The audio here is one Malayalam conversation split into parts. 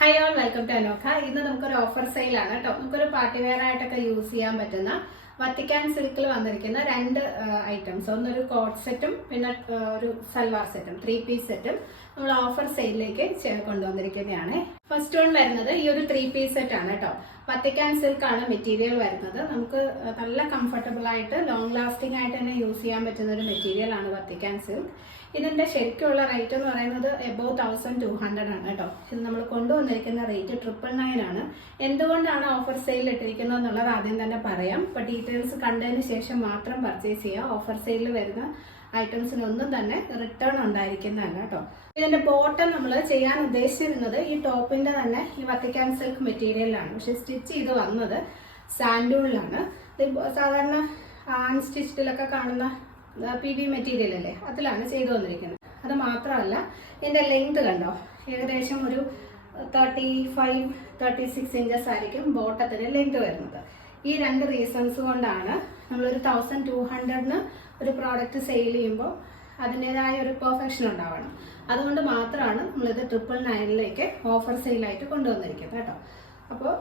Hi all, welcome to Anokha. ഇന്ന് നമുക്കൊരു ഓഫർ സെയിലാണ് കേട്ടോ. നമുക്കൊരു പാർട്ടി വെയർ ആയിട്ടൊക്കെ യൂസ് ചെയ്യാൻ പറ്റുന്ന വത്തിക്കാൻ സിൽക്കിൽ വന്നിരിക്കുന്ന രണ്ട് ഐറ്റംസ്. ഒന്നൊരു കോട്ട് സെറ്റും പിന്നെ ഒരു സൽവാർ സെറ്റും, 3 പീസ് സെറ്റും നമ്മൾ ഓഫർ സെയിലിലേക്ക് കൊണ്ടുവന്നിരിക്കുന്നതാണ്. ഫസ്റ്റ് വൺ വരുന്നത് ഈ ഒരു 3 പീസ് സെറ്റ് ആണ് കേട്ടോ. വത്തിക്കാൻ സിൽക്ക് ആണ് മെറ്റീരിയൽ വരുന്നത്. നമുക്ക് നല്ല കംഫർട്ടബിൾ ആയിട്ട് ലോങ് ലാസ്റ്റിംഗ് ആയിട്ട് തന്നെ യൂസ് ചെയ്യാൻ പറ്റുന്ന ഒരു മെറ്റീരിയൽ ആണ് വത്തിക്കാൻ സിൽക്ക്. ഇതിന്റെ ശരിക്കുള്ള റേറ്റ് എന്ന് പറയുന്നത് എബോവ് 1200 ആണ് കേട്ടോ. ഇത് നമ്മൾ കൊണ്ടുവന്നിരിക്കുന്ന റേറ്റ് 999 ആണ്. എന്തുകൊണ്ടാണ് ഓഫർ സെയിൽ ഇട്ടിരിക്കുന്നത് എന്നുള്ളത് ആദ്യം തന്നെ പറയാം. ഇപ്പൊ ഡീറ്റെയിൽസ് കണ്ടതിന് ശേഷം മാത്രം പർച്ചേസ് ചെയ്യുക. ഓഫർ സെയിലിൽ വരുന്ന ഐറ്റംസിനൊന്നും തന്നെ റിട്ടേൺ ഉണ്ടായിരിക്കുന്നതല്ല കേട്ടോ. ഇതിന്റെ ബോട്ടം നമ്മൾ ചെയ്യാൻ ഉദ്ദേശിച്ചിരുന്നത് ഈ ടോപ്പിന്റെ തന്നെ ഈ വത്തിക്കാൻ സിൽക്ക് മെറ്റീരിയലാണ്. പക്ഷെ സ്റ്റിച്ച് ചെയ്ത് വന്നത് സാൻഡൂളിലാണ്. സാധാരണ അൺസ്റ്റിച്ചിലൊക്കെ കാണുന്ന PV മെറ്റീരിയൽ അല്ലേ, അതിലാണ് ചെയ്തു വന്നിരിക്കുന്നത്. അത് മാത്രമല്ല ഇതിന്റെ ലെങ്ത് കണ്ടോ, ഏകദേശം ഒരു 35-36 ഇഞ്ചസ് ആയിരിക്കും ബോട്ടത്തിന് ലെങ്ത് വരുന്നത്. ഈ രണ്ട് റീസൺസ് കൊണ്ടാണ് നമ്മളൊരു 1200 ഒരു പ്രോഡക്റ്റ് സെയിൽ ചെയ്യുമ്പോൾ അതിൻ്റെതായ ഒരു പെർഫെക്ഷൻ ഉണ്ടാവണം. അതുകൊണ്ട് മാത്രമാണ് നമ്മളിത് 999 ഓഫർ സെയിലായിട്ട് കൊണ്ടുവന്നിരിക്കുന്നത് കേട്ടോ. അപ്പോൾ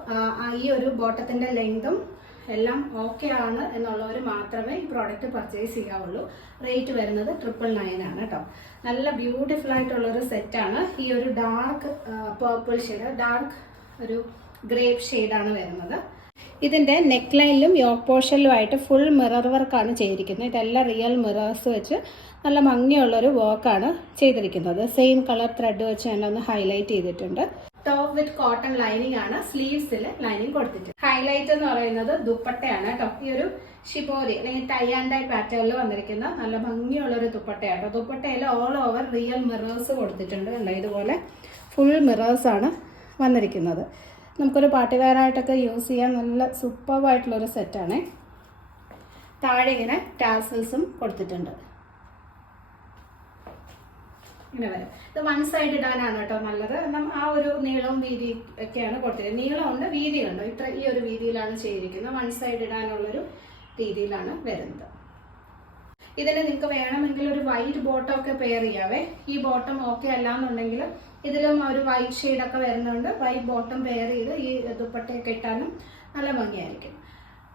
ഈ ഒരു ബോട്ടത്തിന്റെ ലെങ്തും എല്ലാം ഓക്കെ ആണ് എന്നുള്ളവർ മാത്രമേ ഈ പ്രോഡക്റ്റ് പർച്ചേസ് ചെയ്യാവുള്ളൂ. റേറ്റ് വരുന്നത് 999 ആണ് കേട്ടോ. നല്ല ബ്യൂട്ടിഫുൾ ആയിട്ടുള്ള ഒരു സെറ്റാണ്. ഈ ഒരു ഡാർക്ക് പേർപ്പിൾ ഷെയ്ഡ്, ഡാർക്ക് ഒരു ഗ്രേപ്പ് ഷെയ്ഡാണ് വരുന്നത്. ഇതിന്റെ നെക്ക് ലൈനിലും യോക്ക് പോർഷനിലുമായിട്ട് ഫുൾ മിറർ വർക്കാണ് ചെയ്തിരിക്കുന്നത്. ഇതെല്ലാം റിയൽ മിറേഴ്സ് വെച്ച് നല്ല ഭംഗിയുള്ളൊരു വർക്കാണ് ചെയ്തിരിക്കുന്നത്. സെയിം കളർ ത്രെഡ് വെച്ച് തന്നെ ഒന്ന് ഹൈലൈറ്റ് ചെയ്തിട്ടുണ്ട്. ടോപ്പ് വിത്ത് കോട്ടൺ ലൈനിങ് ആണ്. സ്ലീവ്സിൽ ലൈനിങ് കൊടുത്തിട്ടുണ്ട്. ഹൈലൈറ്റ് എന്ന് പറയുന്നത് ദുപ്പട്ടയാണ് കേട്ടോ. ഈ ഒരു ഷിബോരി അല്ലെങ്കിൽ ടൈ ആൻഡ് ഡൈ പാറ്റേണിൽ വന്നിരിക്കുന്ന നല്ല ഭംഗിയുള്ള ഒരു ദുപ്പട്ടയാണ്. ദുപ്പട്ടയിൽ ഓൾ ഓവർ റിയൽ മിറേഴ്സ് കൊടുത്തിട്ടുണ്ട്. അല്ല, ഇതുപോലെ ഫുൾ മിറേഴ്സ് ആണ് വന്നിരിക്കുന്നത്. നമുക്കൊരു പാർട്ടി വെയർ ആയിട്ടൊക്കെ യൂസ് ചെയ്യാൻ നല്ല സൂപ്പർബായിട്ടുള്ളൊരു സെറ്റാണ്. താഴെ ഇങ്ങനെ ടാസൽസും കൊടുത്തിട്ടുണ്ട്. ഇങ്ങനെ വരും. ഇത് 1 സൈഡ് ഇടാനാണ് കേട്ടോ നല്ലത്. ആ ഒരു നീളവും വീതി ഒക്കെയാണ് കൊടുത്തിരിക്കുന്നത്. നീളമുണ്ട്, വീതിയുണ്ട്. ഈ ഒരു വീതിയിലാണ് ചെയ്തിരിക്കുന്നത്. 1 സൈഡ് ഇടാനുള്ളൊരു രീതിയിലാണ് വരുന്നത്. ഇതിന് നിങ്ങൾക്ക് വേണമെങ്കിൽ ഒരു വൈറ്റ് ബോട്ടം ഒക്കെ പെയർ ചെയ്യാവേ. ഈ ബോട്ടം ഓക്കെ അല്ലാന്നുണ്ടെങ്കിൽ ഇതിലും ഒരു വൈറ്റ് ഷെയ്ഡൊക്കെ വരുന്നുണ്ട്. വൈറ്റ് ബോട്ടം പെയർ ചെയ്ത് ഈ ദുപ്പട്ടയൊക്കെ ഇട്ടാലും നല്ല ഭംഗിയായിരിക്കും.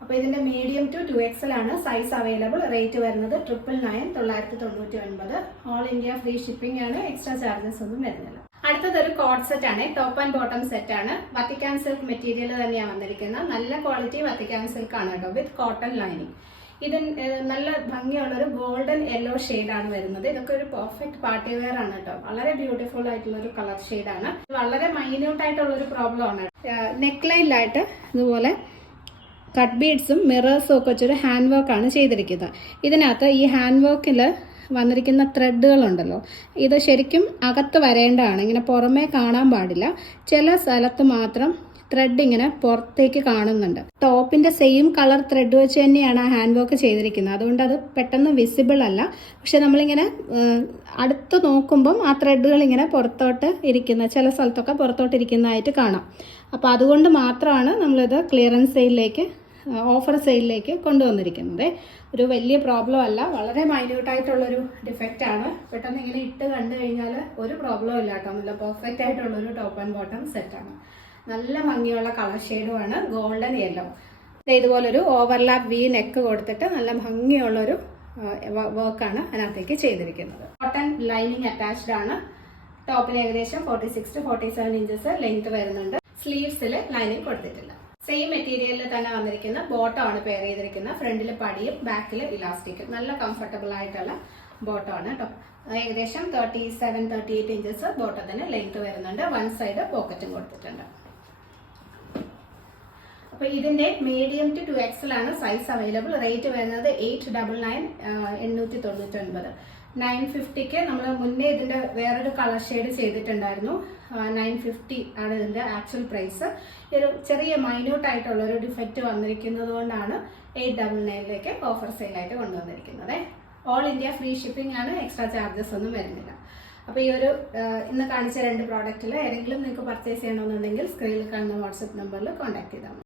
അപ്പോൾ ഇതിന്റെ മീഡിയം ടു 2XL ആണ് സൈസ് അവൈലബിൾ. റേറ്റ് വരുന്നത് 999. ഓൾ ഇന്ത്യ ഫ്രീ ഷിപ്പിംഗ് ആണ്. എക്സ്ട്രാ ചാർജസ് ഒന്നും വരുന്നില്ല. അടുത്തത് ഒരു കോട്ട് സെറ്റ് ആണ്. ടോപ്പ് ആൻഡ് ബോട്ടം സെറ്റ് ആണ്. വത്തിക്കാൻ സിൽക്ക് മെറ്റീരിയൽ തന്നെയാണ് വന്നിരിക്കുന്നത്. നല്ല ക്വാളിറ്റി വത്തിക്കാൻ സിൽക്ക് ആണ് കേട്ടോ, വിത്ത് കോട്ടൺ ലൈനിങ്. ഇത് നല്ല ഭംഗിയുള്ളൊരു ഗോൾഡൻ യെല്ലോ ഷെയ്ഡാണ് വരുന്നത്. ഇതൊക്കെ ഒരു പെർഫെക്റ്റ് പാർട്ടി വെയർ ആണ് കേട്ടോ. വളരെ ബ്യൂട്ടിഫുൾ ആയിട്ടുള്ള ഒരു കളർ ഷെയ്ഡാണ്. വളരെ മൈന്യൂട്ട് ആയിട്ടുള്ള ഒരു പ്രോബ്ലം ആണ്. നെക്ക് ലൈനിലായിട്ട് ഇതുപോലെ കട്ട് ബീഡ്സും മിറേഴ്സും ഒക്കെ വെച്ചൊരു ഹാൻഡ് വർക്കാണ് ചെയ്തിരിക്കുന്നത്. ഇതിനകത്ത് ഈ ഹാൻഡ് വർക്കിൽ വന്നിരിക്കുന്ന ത്രെഡുകളുണ്ടല്ലോ, ഇത് ശരിക്കും അകത്ത് വരേണ്ടതാണ്. ഇങ്ങനെ പുറമേ കാണാൻ പാടില്ല. ചില സ്ഥലത്ത് മാത്രം ത്രെഡ് ഇങ്ങനെ പുറത്തേക്ക് കാണുന്നുണ്ട്. ടോപ്പിന്റെ സെയിം കളർ ത്രെഡ് വെച്ച് തന്നെയാണ് ആ ഹാൻഡ് വർക്ക് ചെയ്തിരിക്കുന്നത്. അതുകൊണ്ട് അത് പെട്ടെന്ന് വിസിബിൾ അല്ല. പക്ഷെ നമ്മളിങ്ങനെ അടുത്ത് നോക്കുമ്പം ആ ത്രെഡുകൾ ഇങ്ങനെ പുറത്തോട്ട് ഇരിക്കുന്ന, ചില സ്ഥലത്തൊക്കെ പുറത്തോട്ട് ഇരിക്കുന്നതായിട്ട് കാണാം. അപ്പോൾ അതുകൊണ്ട് മാത്രമാണ് നമ്മളിത് ക്ലിയറൻസ് സെയിലിലേക്ക്, ഓഫർ സെയിലിലേക്ക് കൊണ്ടുവന്നിരിക്കുന്നത്. ഒരു വലിയ പ്രോബ്ലം അല്ല, വളരെ മൈന്യൂട്ടായിട്ടുള്ളൊരു ഡിഫക്റ്റ് ആണ്. പെട്ടെന്ന് ഇങ്ങനെ ഇട്ട് കണ്ടു കഴിഞ്ഞാൽ ഒരു പ്രോബ്ലം ഇല്ല കേട്ടോ. നല്ല പെർഫെക്റ്റ് ആയിട്ടുള്ളൊരു ടോപ്പ് ആൻഡ് ബോട്ടം സെറ്റാണ്. നല്ല ഭംഗിയുള്ള കളർ ഷെയ്ഡുമാണ്, ഗോൾഡൻ യെല്ലോ. ഇതുപോലൊരു ഓവർലാപ്പ് വി നെക്ക് കൊടുത്തിട്ട് നല്ല ഭംഗിയുള്ളൊരു വർക്കാണ് അതിനകത്തേക്ക് ചെയ്തിരിക്കുന്നത്. കോട്ടൺ ലൈനിങ് അറ്റാച്ച്ഡ് ആണ്. ടോപ്പിന് ഏകദേശം 46-47 ഇഞ്ചസ് ലെങ്ത് വരുന്നുണ്ട്. സ്ലീവ്സിൽ ലൈനിങ് കൊടുത്തിട്ടില്ല. സെയിം മെറ്റീരിയലിൽ തന്നെ വന്നിരിക്കുന്ന ബോട്ടം ആണ് പെയർ ചെയ്തിരിക്കുന്നത്. ഫ്രണ്ടിൽ പടിയും ബാക്കിൽ ഇലാസ്റ്റിക്കും. നല്ല കംഫർട്ടബിൾ ആയിട്ടുള്ള ബോട്ടം ആണ് കേട്ടോ. ഏകദേശം 37-38 ഇഞ്ചസ് ബോട്ടത്തിന് ലെങ്ത് വരുന്നുണ്ട്. 1 സൈഡ് പോക്കറ്റും കൊടുത്തിട്ടുണ്ട്. അപ്പൊ ഇതിന്റെ മീഡിയം ടു 2XL ആണ് സൈസ് അവൈലബിൾ. റേറ്റ് വരുന്നത് 899. 950 നമ്മൾ മുന്നേ ഇതിന്റെ വേറൊരു കളർ ഷെയ്ഡ് ചെയ്തിട്ടുണ്ടായിരുന്നു. 950 ആണ് ഇതിന്റെ ആക്ച്വൽ പ്രൈസ്. ഒരു ചെറിയ മൈന്യൂട്ട് ആയിട്ടുള്ള ഒരു ഡിഫക്റ്റ് വന്നിരിക്കുന്നത് കൊണ്ടാണ് 899 ഓഫർ സെയിലായിട്ട് കൊണ്ടുവന്നിരിക്കുന്നത്. ഓൾ ഇന്ത്യ ഫ്രീ ഷിപ്പിംഗ് ആണ്. എക്സ്ട്രാ ചാർജസ് ഒന്നും വരുന്നില്ല. അപ്പോൾ ഈ ഒരു ഇന്ന് കാണിച്ച 2 പ്രോഡക്റ്റിൽ ഏതെങ്കിലും നിങ്ങൾക്ക് പർച്ചേസ് ചെയ്യണമെന്നുണ്ടെങ്കിൽ സ്ക്രീനിൽ കാണുന്ന വാട്സപ്പ് നമ്പറിൽ കോൺടാക്ട് ചെയ്താൽ മതി.